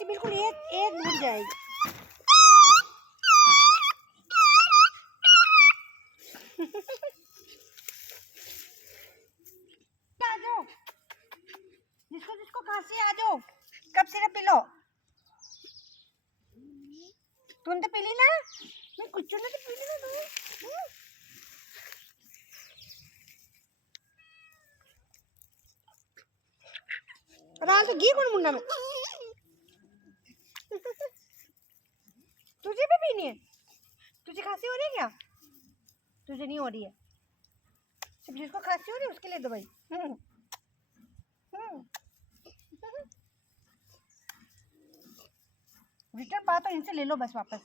सी बिल्कुल एक एक बुझ जाएगी। आ जाओ, जिसको जिसको खांसी आ जाओ, कब सिरप पी लो। तुम तो पी ली ना, मैं कुछ ना तो पी ली ना तू। रात तो घी कौन मुन्ना में तुझे भी पीनी है? तुझे खांसी हो रही है क्या? तुझे नहीं हो रही है, सिर्फ जिसको खांसी हो रही है उसके लिए दवाई। रिटर्न बात तो इनसे ले लो बस वापस।